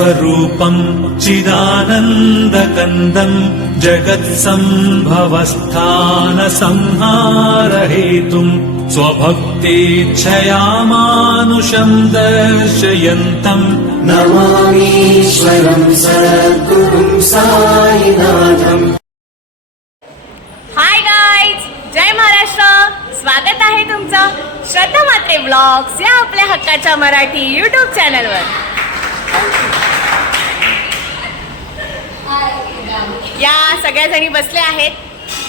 सदा सत्स्वरूपम् चिदानन्दकन्दम् जगत्सम्भवस्थानसंहारहेतुम् स्वभक्तेच्छया मानुषम् दर्शयन्तम् नमामीश्वरं सद्गुरुं साईनाथम्। Hi guys जय महाराष्ट्र. स्वागत आहे तुमचं श्रद्धा मात्रे ब्लॉग्स या आपल्या हक्काच्या मराठी यूट्यूब चॅनलवर या सगळ्या जणी बसल्या आहेत.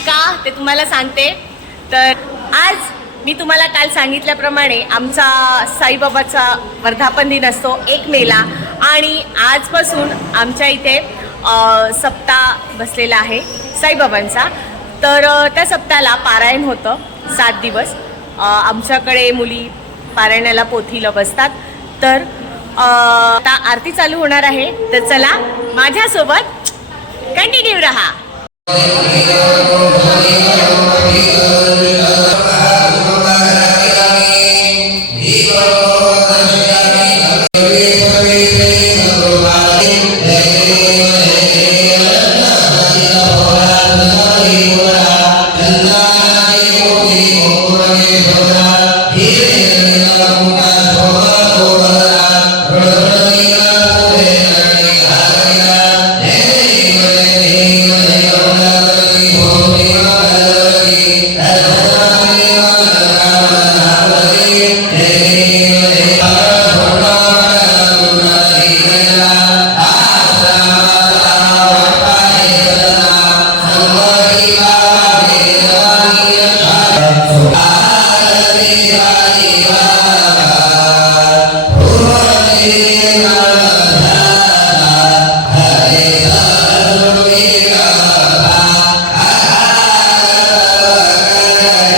का? ते तुम्हाला सांगते. तर आज मी तुम्हाला काल सांगितल्याप्रमाणे आमचा साईबाबाचा वर्धापन दिन असतो एक मेला. आणि आजपासून आमच्या इथे सप्ताह बसलेला आहे साईबाबांचा. तर त्या सप्ताहाला पारायण होतं सात दिवस. आमच्याकडे मुली पारायणाला पोथीला बसतात. तर आता आरती चालू होणार आहे. तर चला माझ्यासोबत कंटिन्यू राहा.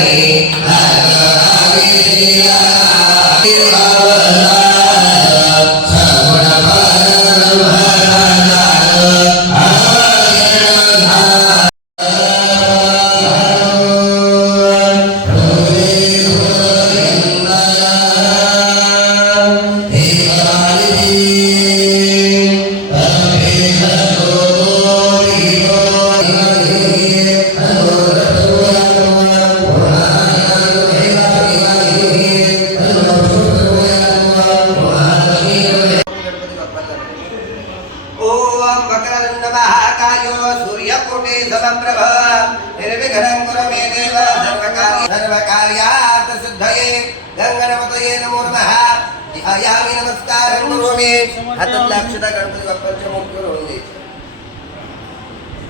हरे हरे యామి నమస్కారం కరోమి. అతత్లాక్షత గణపతి పంచమం కరోమి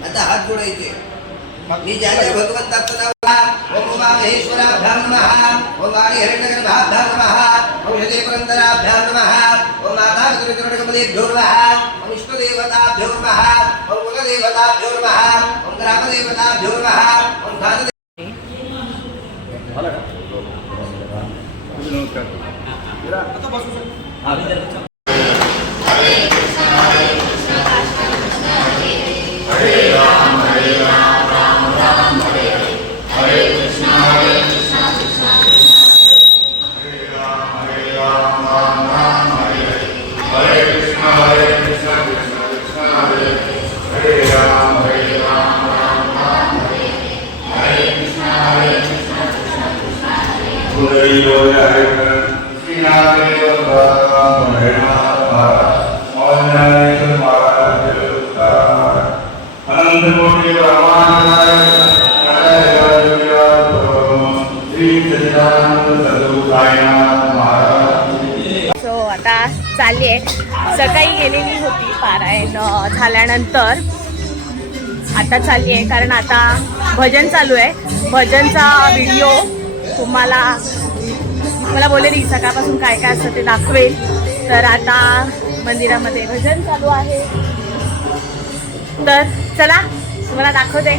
అంత హాత్ చూడైతే నీ జాతీయ భగవంత ఓం ఉమా మహేశ్వరాభ్యాం నమ. ఓం వాణి హరిణ గర్భాభ్యాం నమ. ఔషధే పురందరాభ్యాం నమ. ఓం మాతా విదురుకమలేభ్యో నమ. ఓం విష్ణుదేవతాభ్యో నమ. ఓం కులదేవతాభ్యో నమ. ఓం గ్రామదేవతాభ్యో నమ. महाराज सो आता चालली आहे. सकाळी गेलेली होती पारायण झाल्यानंतर आता चालली आहे कारण आता भजन चालू आहे. भजनचा व्हिडिओ तुम्हाला मला बोललेली सकाळपासून काय काय असतं ते दाखवेल. तर आता मंदिरामध्ये भजन चालू आहे. तर चला तुम्हाला दाखवते.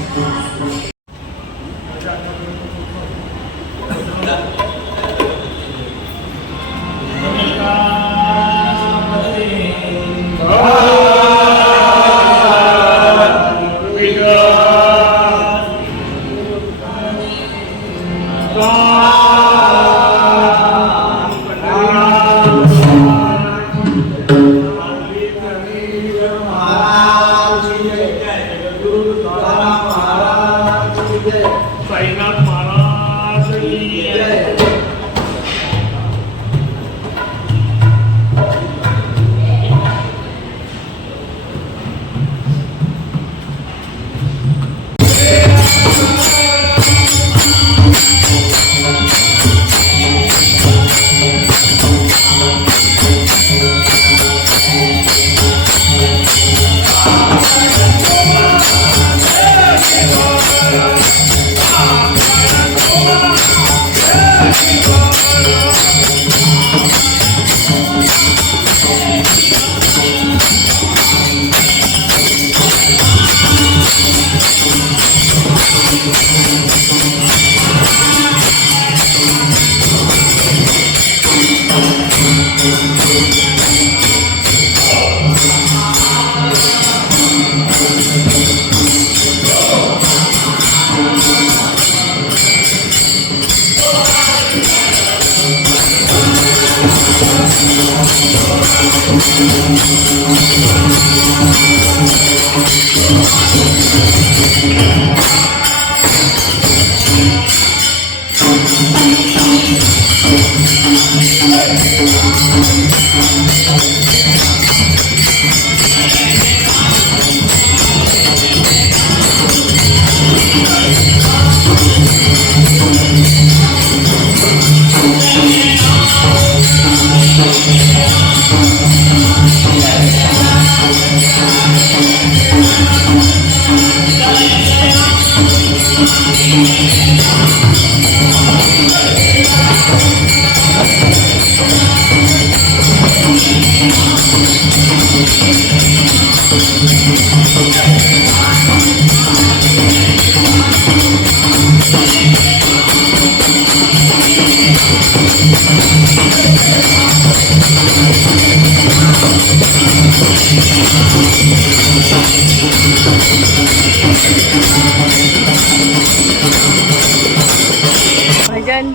भजन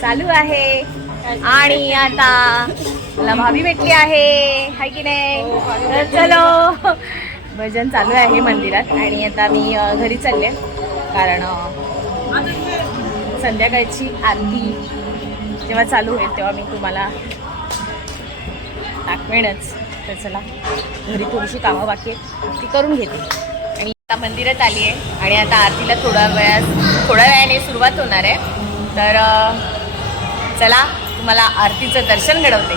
चालू आहे. आणि आता मला भाभी भेटली आहे. हाय की नाही? तर चलो. भजन चालू आहे मंदिरात आणि आता मी घरी चालले. कारण संध्याकाळची आरती जेव्हा चालू होईल तेव्हा मी तुम्हाला दाखवेनच. तर चला घरी थोडीशी कामं बाकी आहेत. ती करून घेते. आणि आता मंदिरात आली आहे. आणि आता आरतीला थोडा वेळात थोड्या वेळाने सुरुवात होणार आहे. तर चला. तुम्हाला आरतीचं दर्शन घडवते.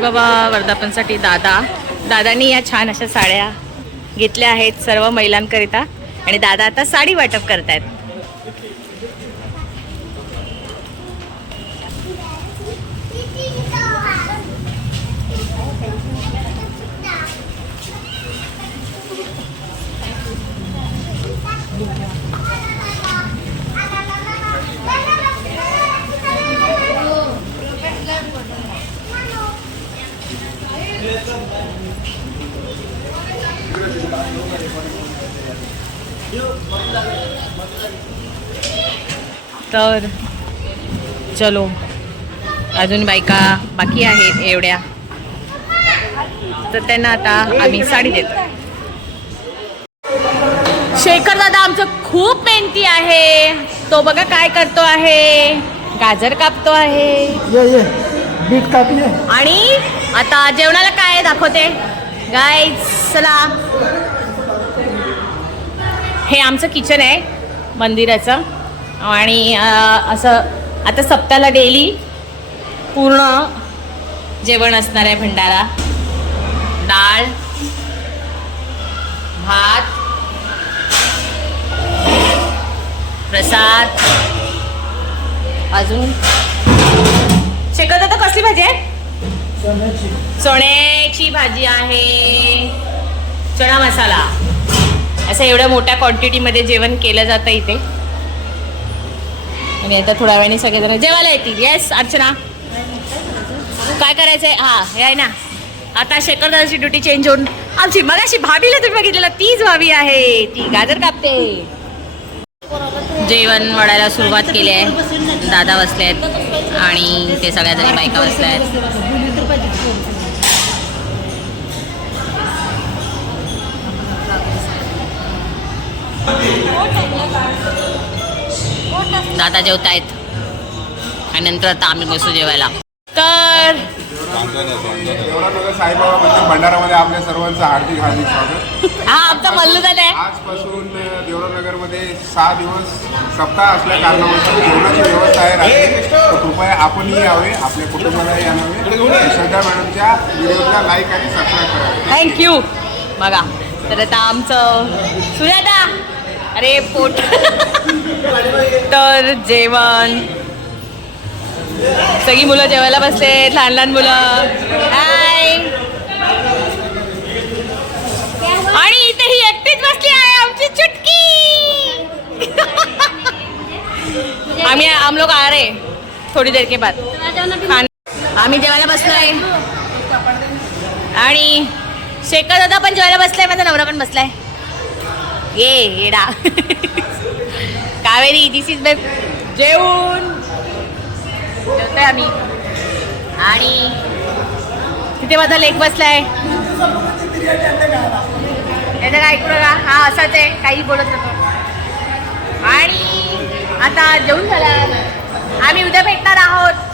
साईबाबा वर्धापनसाठी दादा. दादानी या छान अशा साड्या घेतल्या आहेत सर्व महिलांकरिता. आणि दादा आता साडी वाटप करतायत. तर चलो. अजून बायका बाकी आहेत एवढ्या. तर त्यांना आता आम्ही साडी देतो. शेखर दादा आमचं खूप मेहनती आहे. तो बघा काय करतो आहे. गाजर कापतो आहे. ये ये. बीट कापली आणि आता जेवणाला काय दाखवते. गाय चला. हे आमचं किचन आहे मंदिराचं. आणि असं आता सप्त्याला डेली पूर्ण जेवण असणार आहे भंडारा. डाळ भात प्रसाद अजून शेकत आता कसली भाजी आहे? चण्याची भाजी आहे. चणा मसाला. असं एवढ्या मोठ्या क्वांटिटीमध्ये जेवण केलं जातं इथे. आणि आता थोड्या वेळाने सगळेजण जेवायला येतील. येस अर्चना? काय करायचंय? हा हे आहे ना. आता शेखरदादाची ड्युटी चेंज होऊन आमची मगाशी भाभीला तुम्ही बघितलेलं तीच भाभी आहे. ती गाजर कापते. जेवण वाढायला सुरुवात केली आहे. दादा बसले आहेत आणि ते सगळ्या जणी बायका बसल्या आहेत. दादा जेवतायत. आणि नंतर आता आम्ही बसू जेवायला. तर देवरानगर साईबाबा मंदिर भंडारामध्ये आपल्या सर्वांचं हार्दिक हार्दिक स्वागत. हा आमचा मल्लू दादा आहे. आजपासून देवरानगरमध्ये सहा दिवस सप्ताह असल्या कारणामुळे जेवणाची व्यवस्था आहे रात्री. तर कृपया आपणही यावे आपल्या कुटुंबालाही आणावे. आणि श्रद्धा मॅडमच्या व्हिडिओला लाईक आणि सबस्क्राईब करावे. थँक्यू बघा तर आता आमचं सुजाता अरे पोट. तर जेवण सगळी मुलं जेवायला बसले लहान लहान मुलं. हाय आणि इथे ही एकटीच बसली आहे आमची चुटकी. आम्ही आम लोक आ रे थोडी देर के बाद आम्ही जेवायला बसलोय. आणि शेखर दादा पण जेवायला बसलाय माझा नवरा पण बसलाय. ये येडा. कावेरी दिस इज माय जेवून. जेवतोय आम्ही. आणि तिथे माझा लेख बसलाय. याचं काय ऐकू नका. हा असाच आहे. काही बोलत होतो आणि आता जेवून झाला. आम्ही उद्या भेटणार आहोत.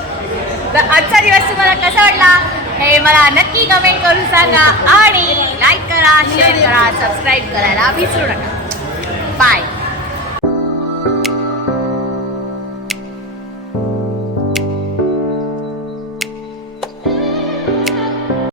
तर आजचा दिवस तुम्हाला कसा वाटला हे मला नक्की कमेंट करून सांगा. आणि लाईक करा शेअर करा सबस्क्राईब करायला विसरू नका. बाय